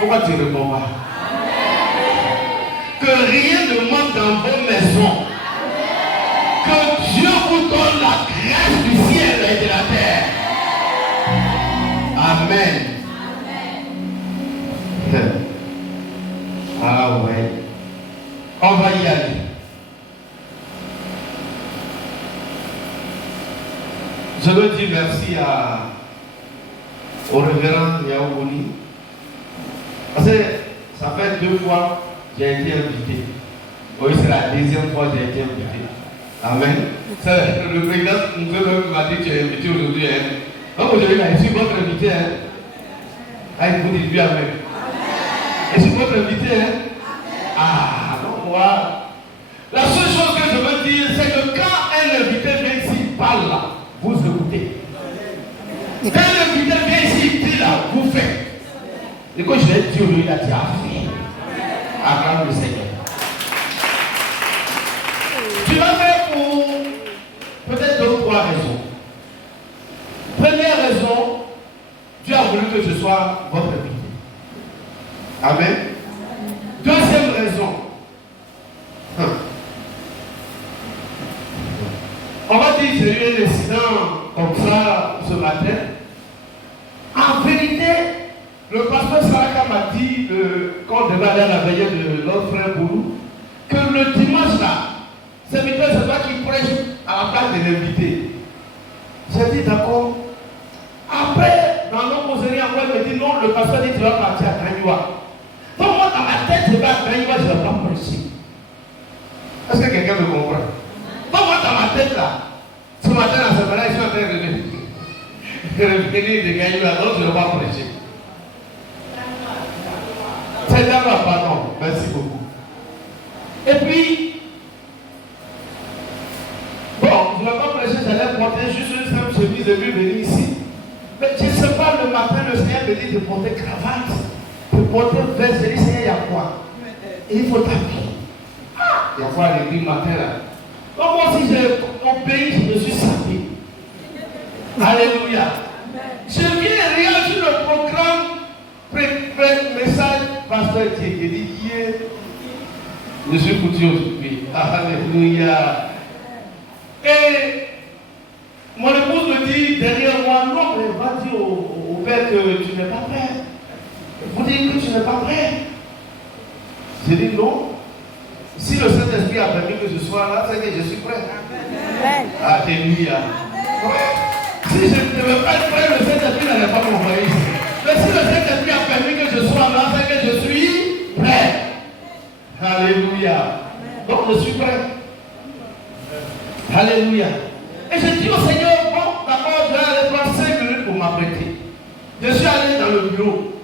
Pourquoi tu ne réponds pas? Que rien ne manque dans vos maisons. Que Dieu vous donne la grâce du ciel et de la terre. Amen. Ah ouais. On va y aller. Je veux dire merci au révérend Yaouni. Parce que ça fait 2 fois que j'ai été invité. Oui, c'est la 2e fois que j'ai été invité. Amen. Le président m'a dit que tu es invité aujourd'hui. Donc aujourd'hui, je suis votre invité. Ah, il faut dire Amen. Je suis votre invité. Ah, donc moi. La seule chose que je veux dire, c'est que quand un invité vient ici, parle là, vous écoutez. Quand un invité vient ici, dit là, vous faites. Et quand je l'ai dit, il a dit, ah, acclame le Seigneur. Tu vas faire pour peut-être 2 ou 3 raisons. Première raison, Dieu a voulu que je sois votre invité. Amen. Deuxième raison, on va dire que j'ai eu un incident comme ça ce matin. En vérité, le pasteur Saraka m'a dit, quand on devait aller à la veillée de notre frère Boulou, que le dimanche là, c'est toi qui prêche à la place de l'invité. J'ai dit d'accord. Après, dans nos causeries, après, il me dit non, le pasteur dit tu vas partir à Kanywa. Donc moi, dans ma tête, je vais à Kanywa, je ne vais pas prêcher. Est-ce que quelqu'un me comprend? Donc moi, dans ma tête là, ce matin, à ce moment-là, je suis en train de revenir de Kanywa, donc je ne vais pas prêcher. C'est d'accord, pardon. Merci beaucoup. Et puis, bon, je ne vais pas prêcher, j'allais porter juste une simple chemise de lui venir ici. Mais je ne sais pas, le matin, le Seigneur me dit de porter cravate, de porter veste. Je dis, Seigneur, il y a quoi? Et il faut t'habiller. Il y a quoi à l'église matin là? Donc moi aussi, j'ai obéi, je me suis sapé. Alléluia. Je viens rien sur le programme, message, pasteur Dieu. Je dis, je suis coutu aujourd'hui. Alléluia. Et mon épouse me dit derrière moi, non, mais va dire au père que tu n'es pas prêt. Vous dites que tu n'es pas prêt. Je dis non. Si le Saint-Esprit a permis que je sois là, c'est que je suis prêt. Alléluia. Si je ne veux pas être prêt, le Saint-Esprit n'allait pas m'envoyer ici. Mais si le Saint-Esprit a permis que je sois là, c'est que je suis prêt. Alléluia. Donc je suis prêt. Alléluia. Et je dis au Seigneur, bon, d'abord, je vais aller prendre 5 minutes pour m'apprêter. Je suis allé dans le bureau.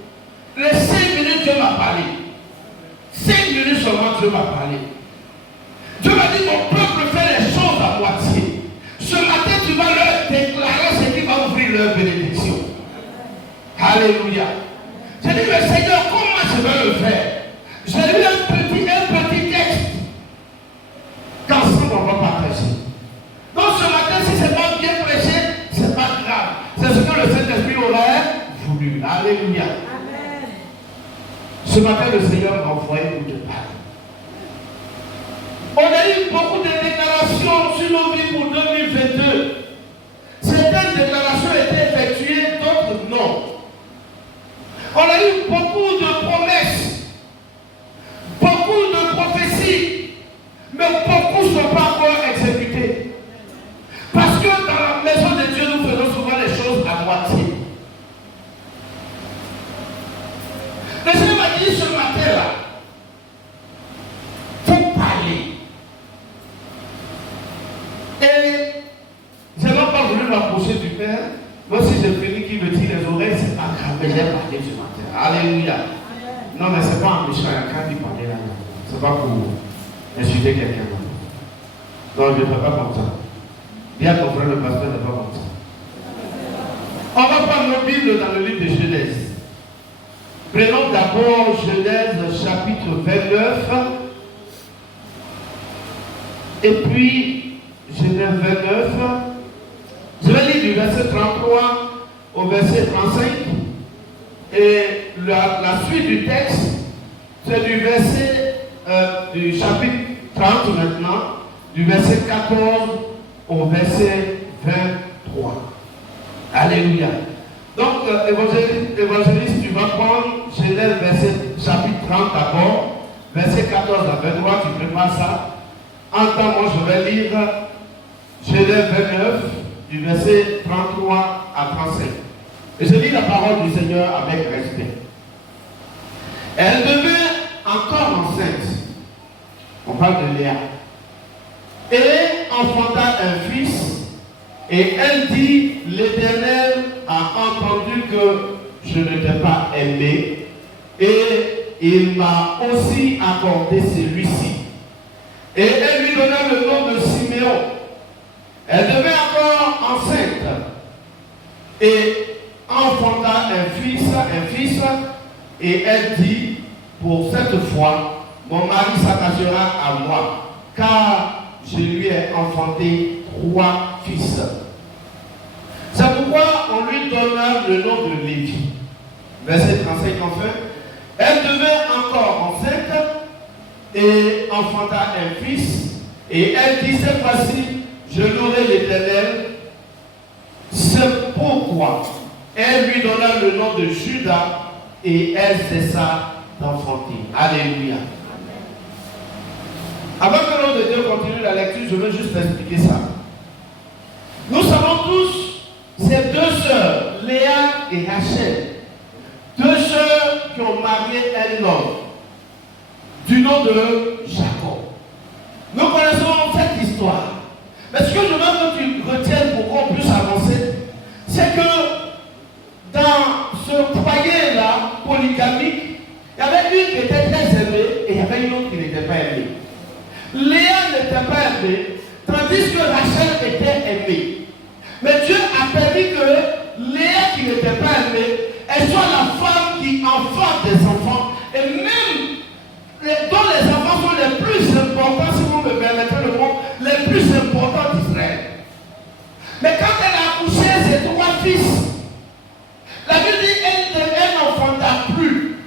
Les 5 minutes, Dieu m'a parlé. 5 minutes seulement, Dieu m'a parlé. Dieu m'a dit, mon peuple fait les choses à moitié. Ce matin, tu vas leur déclarer ce qui va ouvrir leur bénédiction. Alléluia. J'ai dit, mais Seigneur, comment je vais le faire? J'ai lu un petit texte. Qu'ensemble, on va partager. Donc ce matin, si c'est pas bien prêché, c'est pas grave. C'est ce que le Saint-Esprit aurait voulu. Alléluia. Amen. Ce matin, le Seigneur m'a envoyé pour te parler. On a eu beaucoup de déclarations sur nos vies pour 2022. Certaines déclarations étaient effectuées, d'autres non. On a eu beaucoup de promesses, beaucoup de prophéties, mais beaucoup ne sont pas encore exécutées. Parce que dans la maison de Dieu, nous faisons souvent les choses à moitié. Le Seigneur m'a dit ce matin-là, faut parler. Et je n'ai pas voulu m'approcher du Père. Moi, si j'ai fini qui me dit les oreilles, c'est pas grave, mais j'ai parlé ce matin. Alléluia. Non, mais c'est pas un méchant, il y a qu'un qui parlait là. C'est pas pour insulter quelqu'un. Non, je ne fais pas comme ça. Bien comprendre le pasteur n'est pas comme ça. On va prendre nos Bibles dans le livre de Genèse. Prenons d'abord Genèse chapitre 29. Et puis Genèse 29. Je vais lire du verset 33 au verset 35. Et la suite du texte, c'est du verset du chapitre 30 maintenant, du verset 14 au verset 23. Alléluia. Donc, évangéliste, tu vas prendre Genèse verset chapitre 30 d'abord, verset 14 à 23, tu prépares ça. En temps, moi, je vais lire Genèse 29, du verset 33 à 35. Et je lis la parole du Seigneur avec respect. Elle devint encore enceinte. On parle de Léa. Et enfanta un fils. Et elle dit, l'Éternel a entendu que je ne t'ai pas aimé. Et il m'a aussi accordé celui-ci. Et elle lui donna le nom de Siméon. Elle devint encore enceinte. Et enfanta un fils, et elle dit, pour cette fois, mon mari s'attachera à moi, car je lui ai enfanté 3 fils. C'est pourquoi on lui donna le nom de Lévi. Verset 35 enfin. Elle devint encore enceinte et enfanta un fils, et elle dit, cette fois-ci, je louerai l'Éternel. C'est pourquoi elle lui donna le nom de Judas et elle cessa d'enfanter. Alléluia. Avant que l'homme de Dieu continue la lecture, je veux juste expliquer ça. Nous savons tous, ces 2 sœurs, Léa et Rachel, 2 sœurs qui ont marié un homme du nom de Jacob. Nous connaissons cette histoire. Mais ce que je veux que tu retiennes pour qu'on puisse avancer, c'est que dans ce foyer-là, polygamique, il y avait une qui était très aimée et il y avait une autre qui n'était pas aimée. Léa n'était pas aimée, tandis que Rachel était aimée. Mais Dieu a permis que Léa qui n'était pas aimée, elle soit la femme qui enfante des enfants. Et même dont les enfants sont les plus importants, si vous me permettez le mot, les plus importants d'Israël. Mais quand elle a accouché ses 3 fils, la Bible dit elle n'enfanta plus.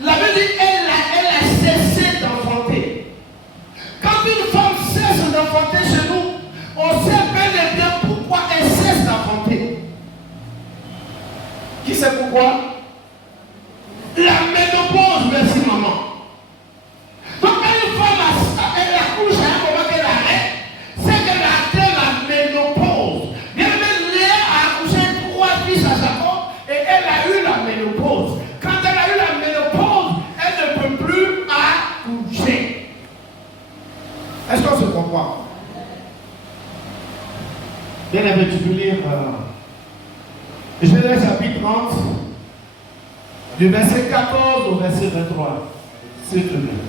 La Bible dit elle a cessé d'enfanter. Quand une femme cesse d'enfanter chez nous, on sait bel et bien pourquoi elle cesse d'enfanter. Qui sait pourquoi? La ménopause, merci maman. Donc quand une femme elle accouche à un moment qu'elle arrête, c'est qu'elle a atteint la ménopause. Bien même Léa a accouché 3 fils à Jacob et elle a eu la ménopause. Quand elle a eu la ménopause, elle ne peut plus accoucher. Est-ce qu'on se comprend? Bien aimé, tu peux lire Genèse chapitre 30, du verset 14 au verset 23. S'il te plaît.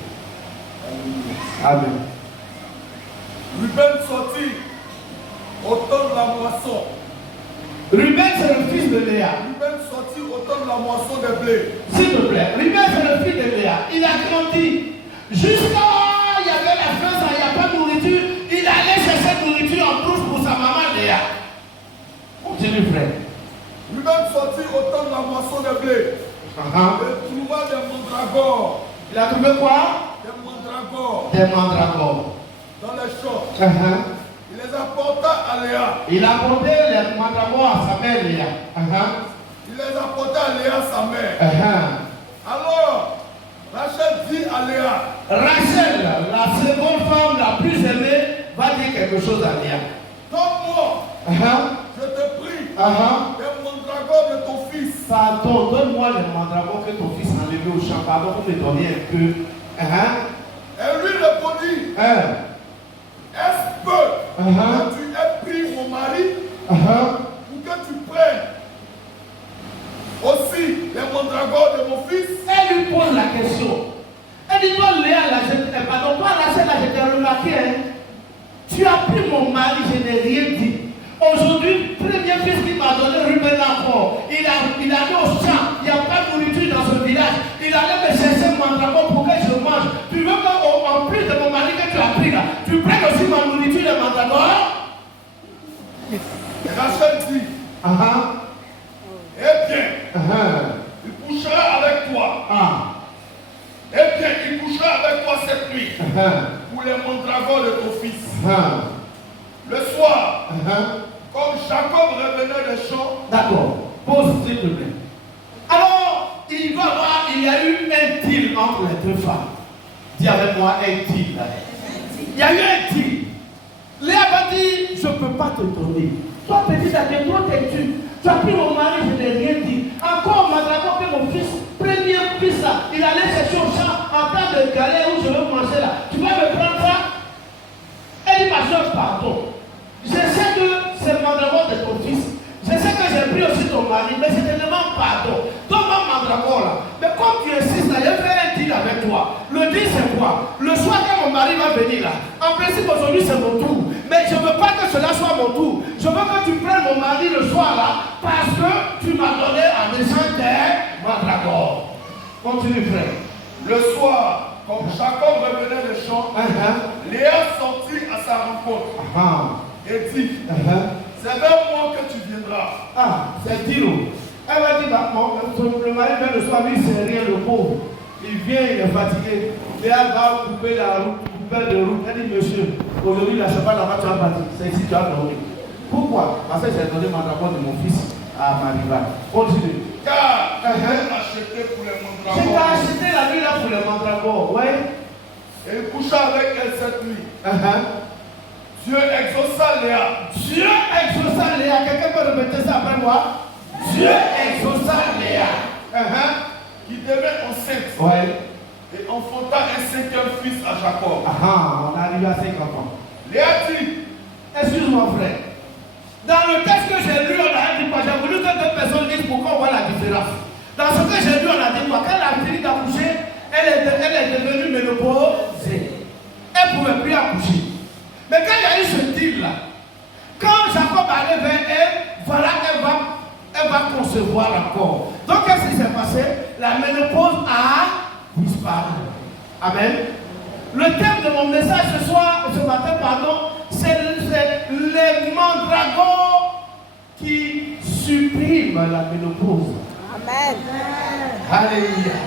Amen. Ruben sortit au temps de la moisson. Ruben, c'est le fils de Léa. Ruben sortit au temps de la moisson des blés. S'il te plaît. Ruben, c'est le fils de Léa. Il a grandi. Jusqu'à il y avait la faim, il n'y a pas de nourriture. Il allait chercher de nourriture en plus pour sa maman Léa. Continue, frère. Ruben sortit au temps de la moisson des blés. Il trouva des mandragores. Il a trouvé quoi? Des mandragores. Des mandragores. Dans les champs. Il les apporta à Léa. Il a apporté les mandragores à sa mère Léa. Il les apporta à Léa, sa mère. Alors, Rachel dit à Léa. Rachel, la seconde femme la plus aimée, va dire quelque chose à Léa. Donne-moi, je te prie, les mandragores de ton fils. Pardon, donne-moi les mandragores que ton fils a enlevés au champ. Pardon, vous me donnez un peu. Elle lui répondit. Est-ce peu que tu aies pris mon mari ou que tu prennes aussi les mandragores de mon fils? Elle lui pose la question. Elle dit, toi Léa, pardon, toi Rachel, je t'ai remarqué, tu as pris mon mari, je n'ai rien dit. Aujourd'hui, premier fils qui m'a donné Ruben encore, il allait au champ, il n'y a pas de nourriture dans ce village, il allait me chercher un mandragore pour que je mange. Tu veux qu'en plus de mon mari que tu as pris là, tu prennes aussi ma nourriture de mandragore? Et Rachel dit, eh bien, il couchera avec toi. Eh bien, il couchera avec toi cette nuit pour les mandragores de ton fils. Le soir, comme Jacob revenait des champs. D'accord. Pause s'il te plaît. Alors, il y a eu un deal entre les deux femmes. Dis avec moi un deal. Il y a eu un deal. Léa va dire, je ne peux pas te donner. Toi, petit à toi, t'es-tu. Tu as pris mon mari, je n'ai rien dit. Encore, on m'a d'abord mon fils, premier fils là, il allait chercher au champ en temps de galère où je veux manger là. Tu vas me prendre ça? Elle dit, ma soeur, pardon. Je sais que c'est mandragore de ton fils. Je sais que j'ai pris aussi ton mari, mais je te demande pardon. Donne-moi mandragore là. Mais comme tu insistes là, je fais un deal avec toi. Le deal c'est quoi? Le soir quand mon mari va venir là, en principe aujourd'hui c'est mon tour. Mais je ne veux pas que cela soit mon tour. Je veux que tu prennes mon mari le soir là, parce que tu m'as donné en échange des mandragore. Continue frère. Le soir, comme Jacob revenait des champs, Léa sortit à sa rencontre et dit, c'est vers moi que tu viendras. C'est dit. Elle va dire, le mari vient le soir, lui c'est rien, le pauvre. Il vient, il est fatigué. Léa va couper la route, couper de route. Elle dit, monsieur, aujourd'hui la cheval là-bas tu vas partir. C'est ici tu vas dormir. Pourquoi? Parce que j'ai donné mandragore de mon fils à ma rivale. Continue. Car tu l'as acheté pour les mandragores. Je t'ai acheté la nuit là pour les mandragores, ouais. Et il coucha avec elle cette nuit. Dieu exauça Léa. Dieu exauça Léa. Quelqu'un peut répéter ça après moi? Dieu exauça Léa. Qui devait enceinte. Ouais. Et enfanta un 5e fils à Jacob. On est arrivé à 5 enfants. Léa dit, excuse-moi frère. Dans le texte que j'ai lu, on a dit quoi? J'ai voulu que deux personnes disent pourquoi on voit la différence. Dans ce que j'ai lu, on a dit quoi? Quand elle a fini d'accoucher, elle est devenue ménopausée. Elle ne pouvait plus accoucher. Mais quand il y a eu ce deal là, quand Jacob allait vers elle, voilà, elle va concevoir encore. Donc qu'est-ce qui s'est passé? La ménopause a disparu. Amen. Le thème de mon message ce matin, c'est les mandragores qui suppriment la ménopause. Amen. Alléluia.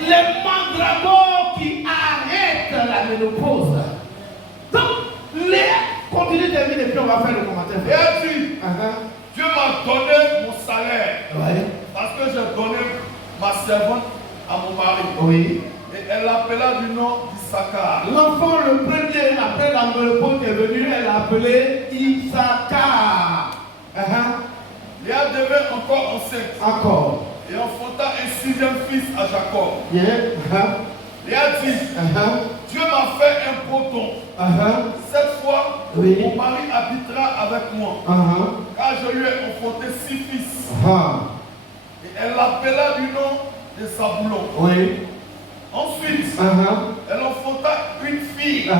Les mandragores qui arrêtent la ménopause. Donc, Léa continue de terminer et puis on va faire le commentaire. Léa dit, Dieu m'a donné mon salaire. Ouais. Parce que j'ai donné ma servante à mon mari. Oui. Et elle l'appela du nom d'Issachar. L'enfant le premier, après la ménopause qui est venue, elle l'a appelé Issachar. Léa devait encore enceinte. Encore. Et enfanta un 6e fils à Jacob. Léa dit, Dieu m'a fait un proton. Cette fois, mon mari habitera avec moi. Car je lui ai enfanté 6 fils. Et elle l'appela du nom de Zabulon. Oui. Ensuite, elle enfanta une fille. Et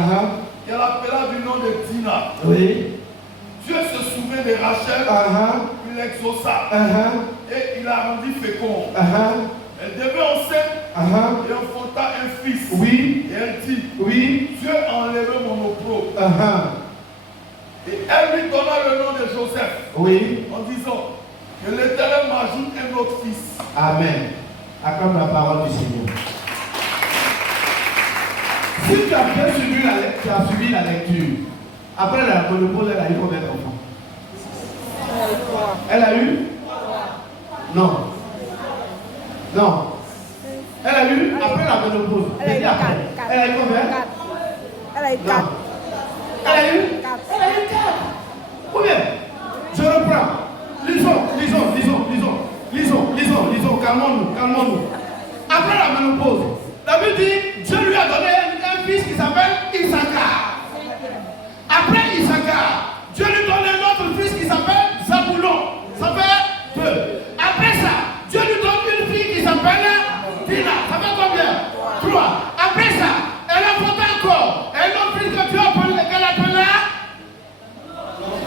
elle l'appela du nom de Dina. Oui. Dieu se souvint de Rachel. Il l'exauça. Et il la rendit féconde. Elle devait enceinte et enfanta un fils. Oui. Et elle dit, Dieu a enlevé mon opprobre. Et elle lui donna le nom de Joseph. Oui. En disant que l'Éternel m'ajoute un autre fils. Amen. Acclame la parole du Seigneur. Si tu as bien suivi la lecture, après la ménopause, elle a eu combien d'enfants? Elle a eu? Non. Non. Elle a eu après la ménopause. Elle a eu 4. Elle a eu combien? Elle a eu 4. Elle a eu? Elle a eu 4. Combien? Je reprends. Lisons. Calmons-nous. Après la ménopause, David dit, Dieu lui a donné un fils qui s'appelle Issachar. Après Issachar, Dieu lui donne un autre fils qui s'appelle Zabulon. Ça fait 2. Après ça, Dieu lui donne une fille qui s'appelle Dina. Ça fait combien? 3. Après ça, elle a voté encore. Un autre fils que Dieu a appelé, qu'elle appela?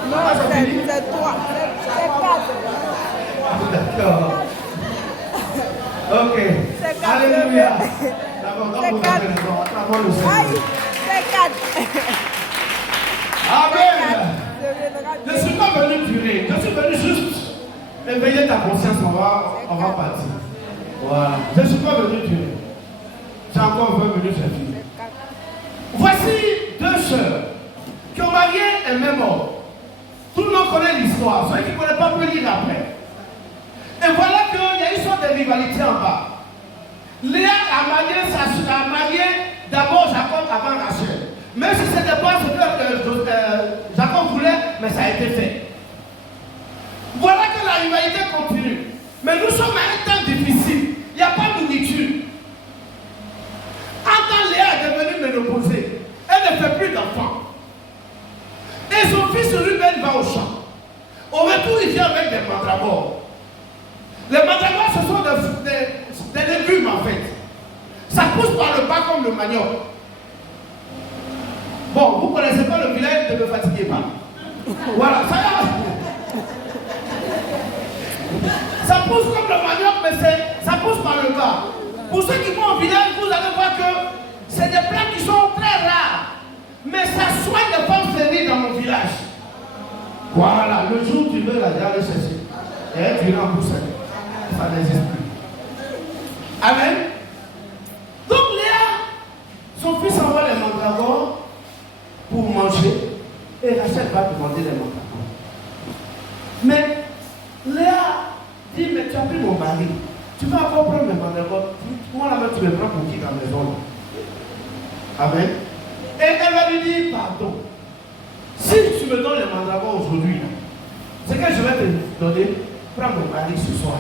Non, c'est 3. C'est 4. D'accord. Ok. C'est 4. Alléluia. C'est 4. C'est 4. Amen. Je ne suis pas venu durer. Je suis venu juste éveiller ta conscience. On va partir. Voilà. Je ne suis pas venu tuer. J'ai encore 20 minutes, c'est fini. Voici deux sœurs qui ont marié un même homme. Tout le monde connaît l'histoire. Ceux qui ne connaissent pas peuvent lire après. Et voilà qu'il y a une sorte de rivalité en bas. Léa a marié d'abord Jacob avant Rachel. Même si c'était pas ce que Jacob voulait, mais ça a été fait. Voilà que la rivalité continue. Mais nous sommes à un temps difficile. Il n'y a pas de nourriture. Quand Léa est devenue ménopausée, elle ne fait plus d'enfants. Et son fils Ruben va au champ. Au retour, il vient avec des mandragores. Les mandragores, ce sont des légumes en fait. Ça pousse par le bas comme le manioc. Bon, vous ne connaissez pas le village, ne me fatiguez pas. Voilà, ça pousse comme le manioc, mais ça pousse par le bas. Pour ceux qui vont au village, vous allez voir que c'est des plats qui sont très rares. Mais ça soigne les femmes stériles dans mon village. Voilà, le jour où tu veux la aller chercher. Et tu l'as en bouche. Ça n'existe plus. Amen. Donc Léa, son fils envoie les mandragores pour manger. Et Rachel va demander les mandragores. Mais Léa dit, mais tu as pris mon mari. Tu vas encore prendre mes mandragores. Moi là-bas, tu me prends pour qui dans la maison. Amen. Et elle va lui dire, pardon. Si tu me donnes les mandragores aujourd'hui, ce que je vais te donner, prends mon mari ce soir.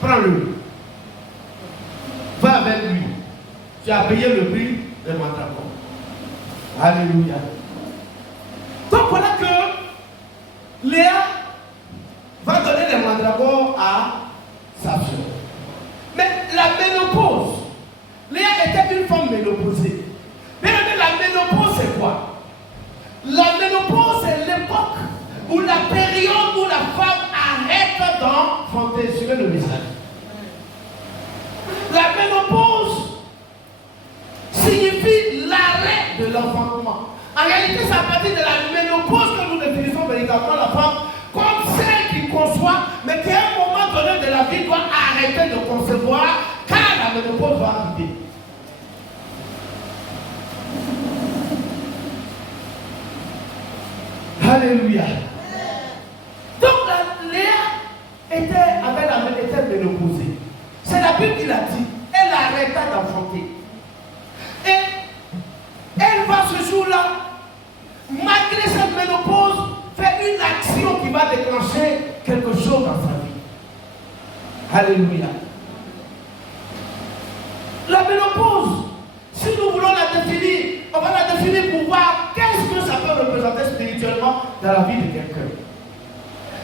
Prends-le. Va avec lui. Tu as payé le prix des mandragores. Alléluia. Donc voilà que Léa va donner les mandragores à sa soeur. Mais la ménopause, Léa était une femme ménopausée. Mais la ménopause, c'est quoi? La ménopause, c'est l'époque où la période où la femme arrête d'enfanter. Suivez le message. La ménopause signifie l'arrêt de l'enfantement. En réalité, c'est à partir de la ménopause que nous définissons véritablement la femme comme celle qui conçoit, mais qui à un moment donné de la vie doit arrêter de concevoir, car la ménopause va arriver. Alléluia. Donc Léa était ménopausée. C'est la Bible qui l'a dit. Elle arrêta d'enfanter. Et elle va ce jour-là, malgré cette ménopause, faire une action qui va déclencher quelque chose dans sa vie. Alléluia. La ménopause, si nous voulons la définir, on va la définir pour voir qu'est-ce que ça peut représenter spirituellement dans la vie de quelqu'un.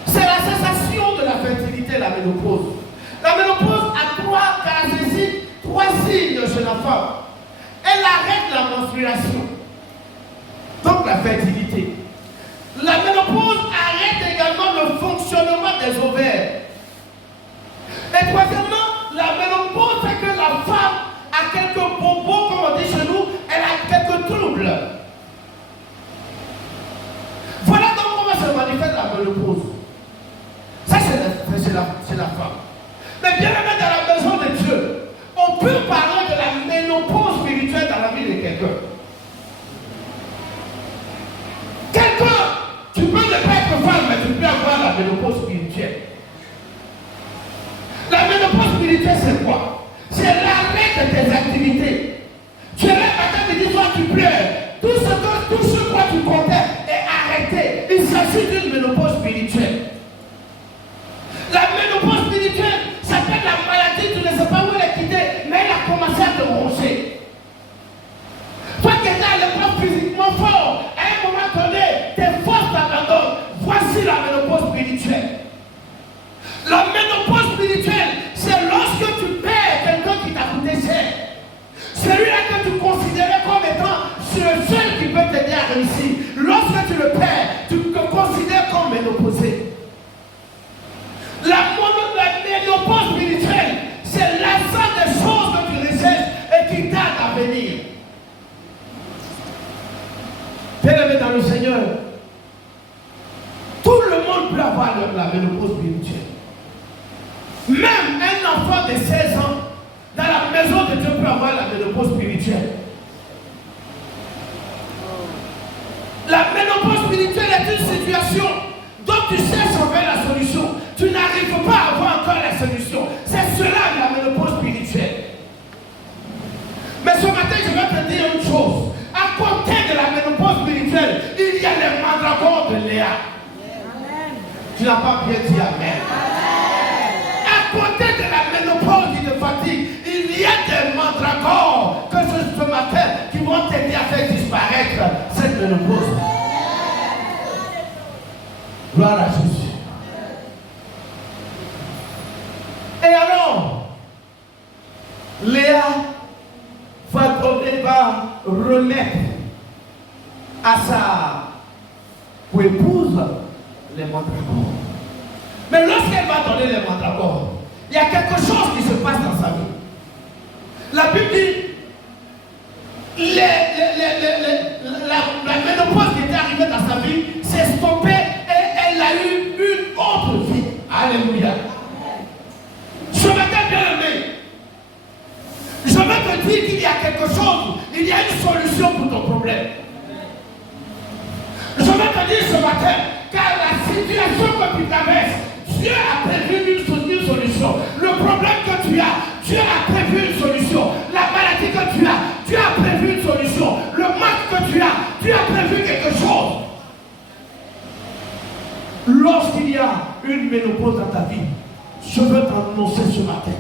C'est la cessation de la fertilité, la ménopause. La ménopause a trois caractéristiques, trois signes chez la femme. Elle arrête la menstruation, donc la fertilité. La ménopause arrête également le fonctionnement des ovaires. Et troisièmement, la ménopause fait que la femme a quelques bobos, comme on dit chez nous, elle a quelques troubles. Voilà donc comment se manifeste la ménopause. Ça, c'est la femme. Mais bien aimé, dans la maison de Dieu, on peut parler de la ménopause spirituelle dans la vie de quelqu'un. Quelqu'un, tu peux ne pas être femme, mais tu peux avoir la ménopause spirituelle. La ménopause spirituelle, c'est quoi? C'est l'arrêt de tes activités. Tu es là, matin, midi, soir, tu pleures. Tout ce quoi tu comptais est arrêté. Il s'agit d'une ménopause spirituelle. La ménopause spirituelle s'appelle la maladie, tu ne sais pas où elle est quittée, mais elle a commencé à te ronger. Toi qui étais à l'épreuve physiquement fort, à un moment donné, tes forces t'abandonnent. Voici la ménopause spirituelle. La ménopause spirituelle, c'est lorsque tu perds quelqu'un qui t'a coûté cher. Celui-là que tu considérais comme étant le seul qui peut t'aider à réussir. Lorsque tu le perds, tu te considères comme ménopausé. La ménopause spirituelle, c'est l'ensemble des choses que tu recherches et qui tardent à venir. Bien-aimé dans le Seigneur, tout le monde peut avoir la ménopause spirituelle. Même un enfant de 16 ans dans la maison de Dieu peut avoir la ménopause spirituelle. La ménopause spirituelle est une situation dont tu cherches en faire la solution. Tu n'arrives pas à avoir encore la solution. C'est cela la ménopause spirituelle. Mais ce matin, je vais te dire une chose. À côté de la ménopause spirituelle, il y a les mandragores de Léa. Amen. Tu n'as pas bien dit Amen. Amen. À côté de la ménopause et de fatigue, il y a des mandragores que ce matin qui vont t'aider à faire disparaître cette ménopause. Gloire à Jésus. Et alors, Léa va remettre à sa épouse les mandragores. Mais lorsqu'elle va donner les mandragores, il y a quelque chose qui se passe dans sa vie. La Bible dit la ménopause qui était arrivée dans sa vie s'est stoppée et elle a eu une autre vie. Alléluia. Ce matin, bien aimé, je veux te dire qu'il y a quelque chose, il y a une solution pour ton problème. Je veux te dire ce matin, car la situation que tu traverses, Dieu a prévu une solution. Le problème que tu as, Dieu a prévu une solution. La maladie que tu as, Dieu a prévu une solution. Le manque que tu as, Dieu a prévu quelque chose. Lorsqu'il y a une ménopause dans ta vie, je veux t'annoncer ce matin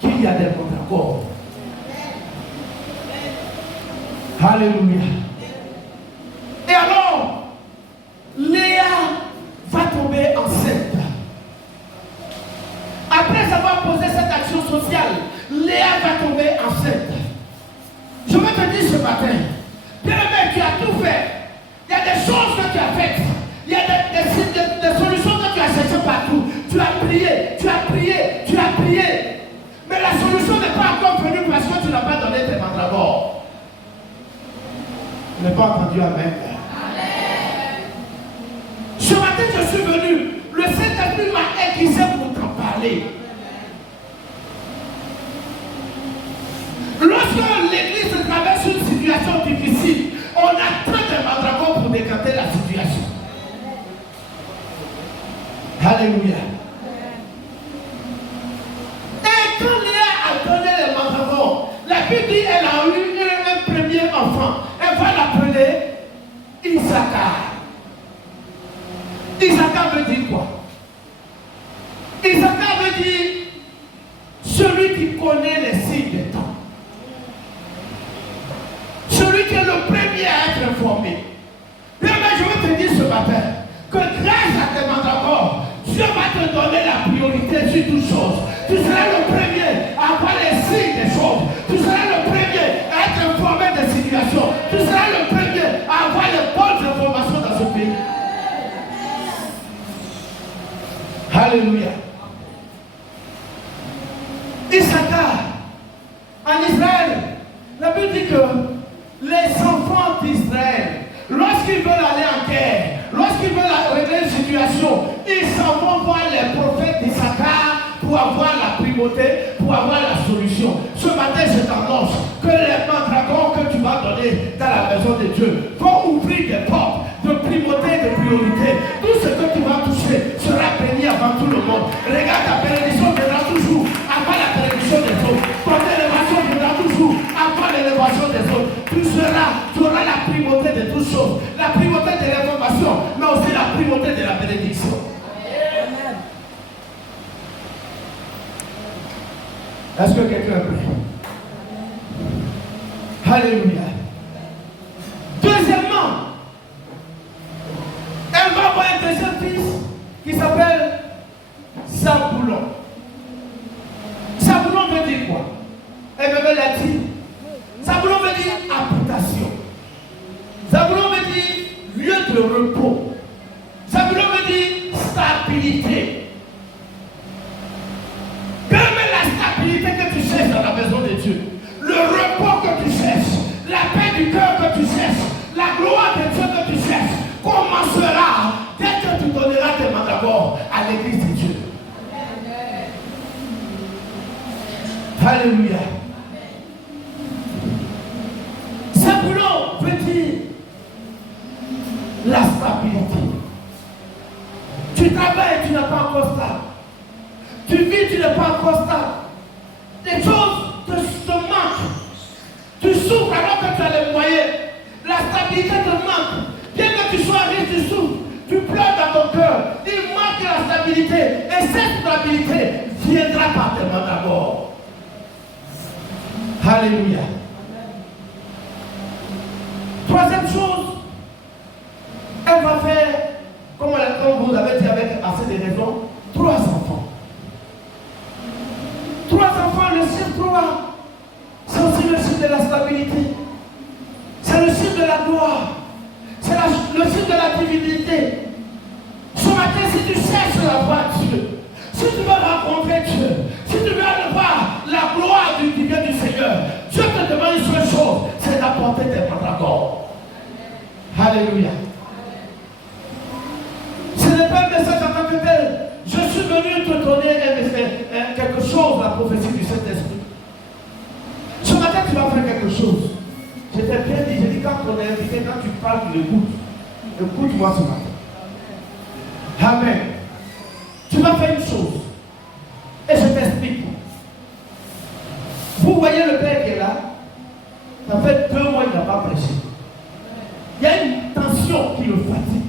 qu'il y a des mandragores. Alléluia. Et alors, Léa va tomber enceinte. Après avoir posé cette action sociale, Léa va tomber enceinte. Je veux te dire ce matin, bien aimé, tu as tout fait. Il y a des choses que tu as faites. Il y a des solutions que tu as cherchées partout. Tu as prié, tu as prié, tu as prié. Mais la solution n'est pas encore venue parce que tu n'as pas donné tes mandragores. Je n'ai pas entendu Amen. Ce matin, je suis venu. Le Saint-Esprit m'a aiguisé pour t'en parler. Lorsque l'église traverse une situation difficile, on a peu de mandragores pour décanter la situation. Alléluia. Et quand Léa a donné les mandragores, la Bible dit qu'elle a eu un premier enfant. Elle va l'appeler Issachar. Issachar veut dire quoi? Issachar veut dire celui qui connaît les signes des temps. Celui qui est le premier à être informé. Mais je veux te dire ce matin que grâce à tes mandragores, Dieu va te donner la priorité sur toutes choses. Tu seras le premier à avoir les signes des choses. Tu seras le premier à être informé des situations. Tu seras le premier à avoir les bonnes informations dans ce pays. Alléluia. Issachar, en Israël, la Bible dit que les enfants d'Israël, lorsqu'ils veulent aller en guerre, lorsqu'ils veulent régler une situation, ils s'en vont voir les prophètes d'Issachar pour avoir la primauté, pour avoir la solution. Ce matin, je t'annonce que les mandragores que tu vas donner dans la maison de Dieu vont ouvrir des portes de primauté et de priorité. Tout ce que tu vas toucher sera béni avant tout le monde. Regarde, ta bénédiction viendra toujours avant la bénédiction des autres. Ton élévation viendra toujours avant l'élévation des autres. Tu auras la primauté de toutes choses. La primauté de l'information, mais aussi la primauté de la bénédiction. Amen. Est-ce que quelqu'un est prêt? Alléluia. Deuxièmement, elle va avoir un deuxième fils qui s'appelle Zaboulon. Zaboulon veut dire quoi? Elle me l'a dit. Zaboulon veut dire habitation. Zaboulon veut dire lieu de repos. Zaboulon veut dire stabilité. Permets la stabilité que tu cherches dans la maison de Dieu. Le repos que tu cherches. La paix du cœur que tu cherches. La gloire de Dieu que tu cherches commencera dès que tu donneras tes mandragores à l'église de Dieu. Alléluia. Zébulon veut dire la stabilité. Tu travailles, tu n'es pas encore stable. Tu vis, tu n'es pas encore stable. Les choses te manquent. Tu souffres alors que tu as les moyens. La stabilité te manque. Bien que tu sois riche, tu souffres. Tu pleures dans ton cœur. Il manque la stabilité. Et cette stabilité viendra par tes mains d'abord. Alléluia. Troisième chose, elle va faire, comme vous avez dit avec assez de raisons, 3 enfants. 3 enfants, le chiffre 3, c'est aussi le chiffre de la stabilité. C'est le chiffre de la gloire. C'est le chiffre de la divinité. Ce matin, si tu cherches la voie de Dieu, si tu veux rencontrer Dieu, si tu veux aller voir la gloire du divin du Seigneur, Dieu te demande une seule chose, c'est d'apporter tes mandragores. Alléluia. Ce n'est pas un message en tant que tel. Je suis venu te donner quelque chose, la prophétie du Saint-Esprit. Ce matin, tu vas faire quelque chose. Je t'ai bien dit, j'ai dit quand on est invité, quand tu parles, tu l'écoutes. Écoute-moi ce matin. Amen. Tu vas faire une chose. Et je t'explique. Vous voyez le père qui est là. Ça fait 2 mois qu'il n'a pas prêché. Il y a une tension qui le fatigue.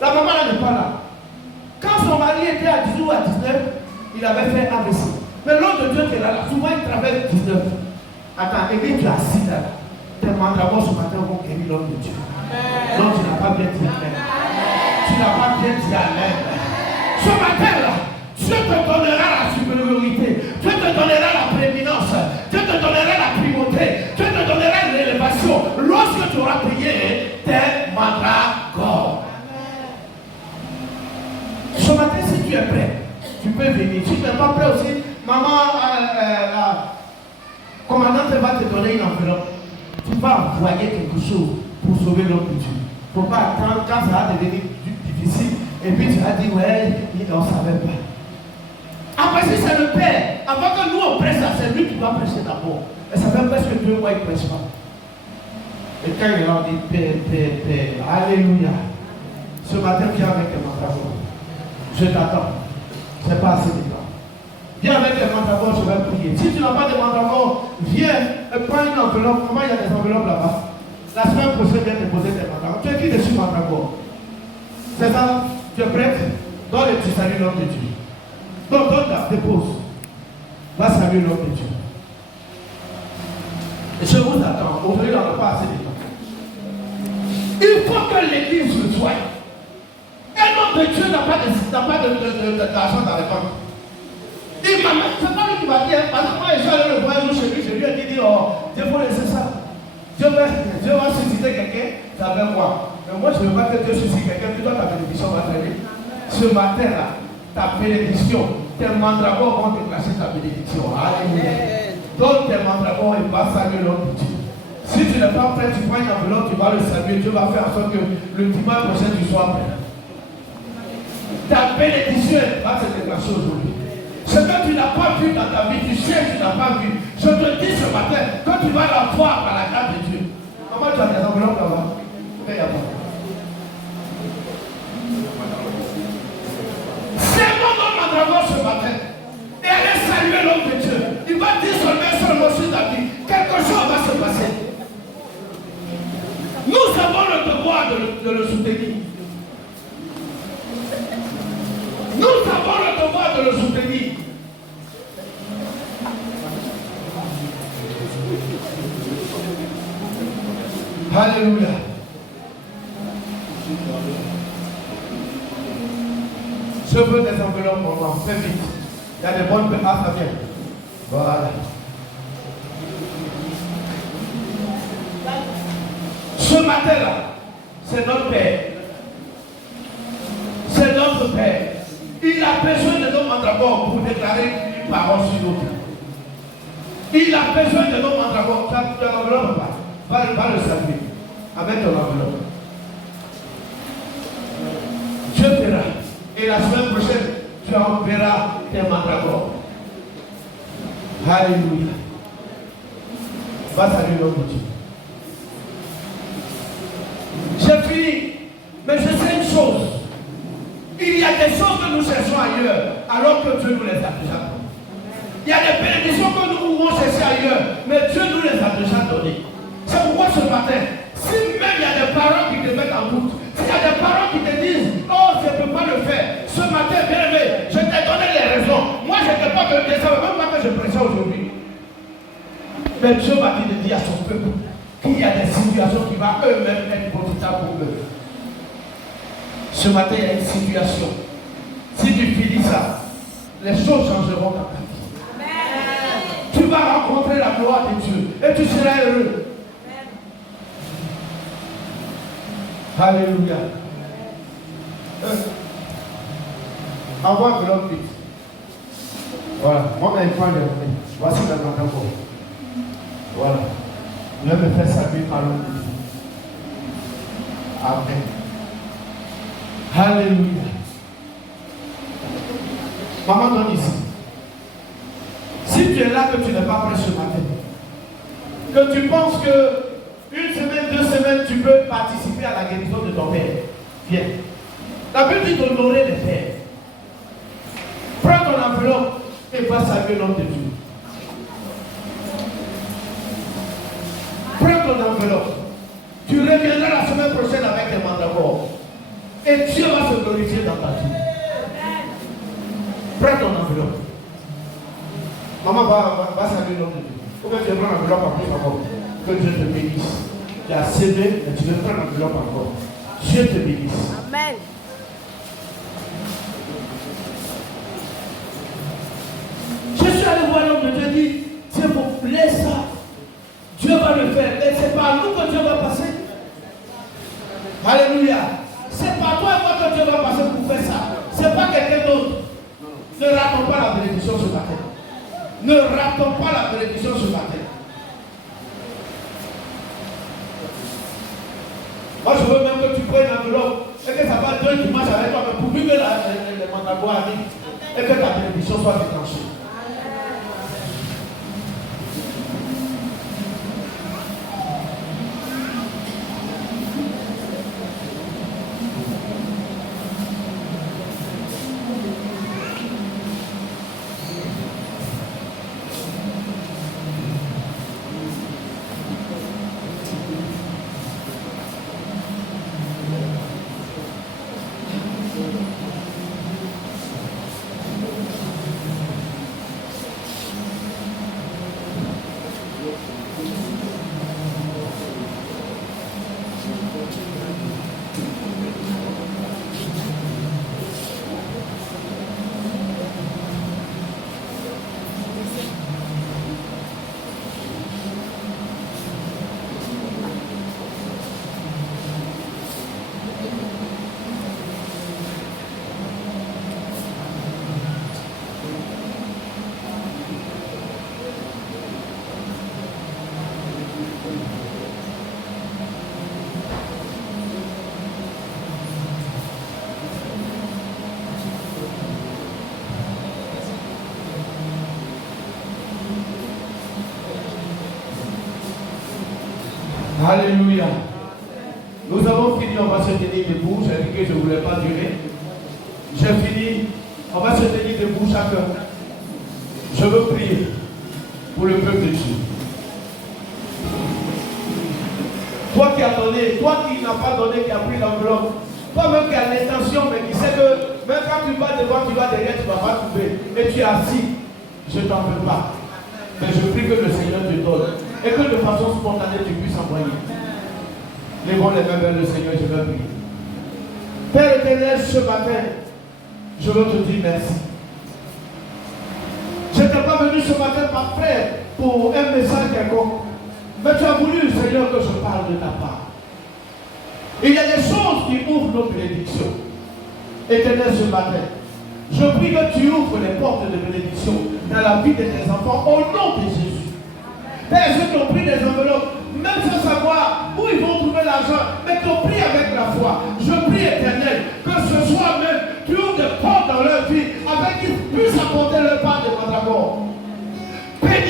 La maman là n'est pas là. Quand son mari était à 18 ou à 19, il avait fait AVC. Mais l'homme de Dieu qui est là, souvent il travaille 19. Attends, et puis tu es assis là. Tes mandragores ce matin vont guérir l'homme de Dieu. Non, tu n'as pas bien dit Amen. Tu n'as pas bien dit Amen. Ce matin là, Dieu te donnera la supériorité. Dieu te donnera la prééminence. Dieu te donnera la primauté. Dieu te donnera l'élévation. Lorsque tu auras payé tes mandragores. Ce matin, si tu es prêt, tu peux venir. Si tu n'es pas prêt aussi, maman, la commandante va te donner une enveloppe. Tu vas envoyer quelque chose pour sauver l'homme de Dieu. Il ne faut pas attendre quand ça va devenir difficile. Et puis tu vas dire, ouais, on ne savait pas. Après, si c'est le Père, avant que nous on prêche, c'est lui qui va prêcher d'abord. Et ça fait presque 2 mois qu'il ne prêche pas. Et quand il a dit, Père, Alléluia. Ce matin, viens avec tes mandragores. Je t'attends. Ce n'est pas assez de temps. Viens avec tes mandragores, je vais prier. Si tu n'as pas de mandragores, viens et prends une enveloppe. Comment il y a des enveloppes là-bas? La semaine prochaine, viens déposer tes mandragores. Tu es qui dessus mandragore? C'est ça? Tu es prête? Donne et tu salues l'homme de Dieu. Donc, donne ta dépose. Va saluer l'homme de Dieu. Et je vous attends. Aujourd'hui, on n'a pas assez de temps. Il faut que l'église le soit. Un homme de Dieu n'a pas d'argent dans les banques. Il m'a même, c'est pas lui qui m'a dit, parce que moi, je suis allé le voir un jour chez lui, je lui ai dit, oh, Dieu faut laisser ça. Dieu va susciter quelqu'un, ça va moi. Mais moi, je ne veux pas que Dieu suscite quelqu'un, puis toi, ta bénédiction va venir. Ce matin-là, ta bénédiction, tes mandragores vont déclencher ta bénédiction. Alléluia. Donne tes mandragores et va saluer l'homme de Dieu. Si tu n'es pas prêt, tu prends une enveloppe, tu vas le saluer. Dieu va faire en sorte que le dimanche prochain, tu sois prêt. Ta bénédiction va se déclencher aujourd'hui. Ce que tu n'as pas vu dans ta vie, tu sais que tu n'as pas vu. Je te dis ce matin, quand tu vas la voir par la grâce de Dieu. Comment tu as des enveloppes là-bas? C'est mon nom mandragore ce matin. Et allez saluer l'homme de Dieu. Il va dire seulement sur ta vie. Quelque chose va se passer. Nous avons le devoir de le soutenir. Nous avons le devoir de le soutenir. Alléluia. Je veux des enveloppes pour moi. Fais vite. Il y a des bonnes personnes. Ah, ça vient. Voilà. Ce matin-là, c'est notre Père. C'est notre Père. Il a besoin de nos mandragores pour déclarer une parole sur l'autre. Il a besoin de nos mandragores. Tu as l'enveloppe ou pas? Va le saluer avec ton enveloppe. Dieu verra. Et la semaine prochaine, tu enverras tes mandragores. Alléluia. Va saluer l'homme de Dieu. J'ai fini. Mais je sais une chose. Il y a des choses que nous cherchons ailleurs, alors que Dieu nous les a déjà données. Il y a des bénédictions que nous pouvons chercher ailleurs, mais Dieu nous les a déjà données. C'est pourquoi ce matin, si même il y a des parents qui te mettent en doute, s'il y a des parents qui te disent, oh, je ne peux pas le faire, ce matin, bien aimé, je t'ai donné les raisons. Moi, je n'étais pas venu, ça même pas que je prêchais aujourd'hui. Mais Dieu m'a dit de dire à son peuple qu'il y a des situations qui vont eux-mêmes être profitables pour eux. Ce matin, il y a une situation. Si tu finis ça, les choses changeront dans ta vie. Amen. Tu vas rencontrer la gloire de Dieu et tu seras heureux. Amen. Alléluia. Envoie l'homme vite. Voilà. Moi, je prends le remède. Voici la main. Voilà. Je vais me faire saluer par l'homme de Dieu. Amen. Alléluia. Maman, donne ici. Si tu es là que tu n'es pas prêt ce matin, que tu penses que une semaine, 2 semaines, tu peux participer à la guérison de ton père, viens. La Bible dit d'honorer les pères. Prends ton enveloppe et va saluer l'homme de Dieu. Prends ton enveloppe. Tu reviendras la semaine prochaine avec tes mandats. Et Dieu va se glorifier dans ta vie. Prends ton enveloppe. Maman va saluer l'homme de Dieu. Ou bien tu veux prendre l'enveloppe encore. Que Dieu te bénisse. Tu as cédé, mais tu veux prendre l'enveloppe encore. Dieu te bénisse. Amen. Je suis allé voir l'homme de Dieu dit, s'il vous plaît ça. Dieu va le faire. Et c'est par nous que Dieu va passer. Alléluia. C'est pas toi et moi que Dieu va passer pour faire ça. C'est pas quelqu'un d'autre. Ne ratons pas la bénédiction ce matin. Ne ratons pas la bénédiction ce matin. Moi je veux même que tu prennes une enveloppe et que ça va 2 dimanches avec toi, mais pourvu que les mandats arrivent et que ta bénédiction soit déclenchée. Alléluia. Nous avons fini, on va se tenir debout. J'ai dit que je ne voulais pas durer. J'ai fini, on va se tenir debout chacun. Je veux prier pour le peuple de Dieu. Toi qui as donné, toi qui n'as pas donné, qui as pris l'enveloppe, toi-même qui as l'intention, mais qui sait que même quand tu vas devant, tu vas derrière, tu ne vas pas trouver. Et tu es assis, je ne t'en veux pas. Mais je prie que le Seigneur te donne. Et que de façon spontanée, tu puisses envoyer. Lèvons les mains vers le Seigneur, je veux prier. Père éternel, ce matin, je veux te dire merci. Je n'étais pas venu ce matin par frère pour un message quelconque. Mais tu as voulu, Seigneur, que je parle de ta part. Il y a des choses qui ouvrent nos bénédictions. Éternel, ce matin, je prie que tu ouvres les portes de bénédiction dans la vie de tes enfants au nom de Jésus. Père, ceux qui ont pris des enveloppes, même sans savoir où ils vont trouver l'argent, mais qui ont pris avec la foi. Je prie, Éternel, que ce soir même, tu ouvres des portes dans leur vie, afin qu'ils puissent apporter leur part de mandragore. Bénis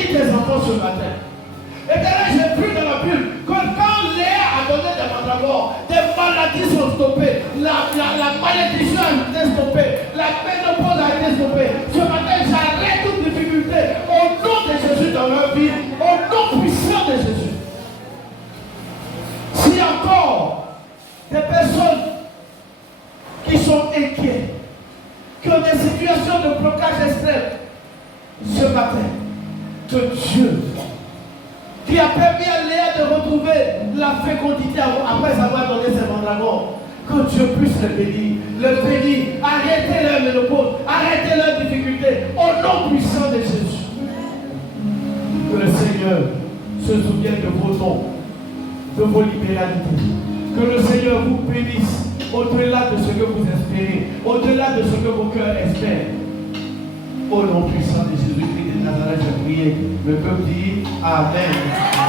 des situations de blocage extrême. Ce matin, que Dieu, qui a permis à Léa de retrouver la fécondité après avoir donné ses mandragores, que Dieu puisse le bénir, arrêtez leur ménopause, arrêtez leurs difficultés, au nom puissant de Jésus. Que le Seigneur se souvienne de vos dons, de vos libéralités. Que le Seigneur vous bénisse au-delà de ce que vous espérez, au-delà de ce que vos cœurs espèrent. Au nom puissant de Jésus-Christ de Nazareth, je prie. Le peuple dit Amen.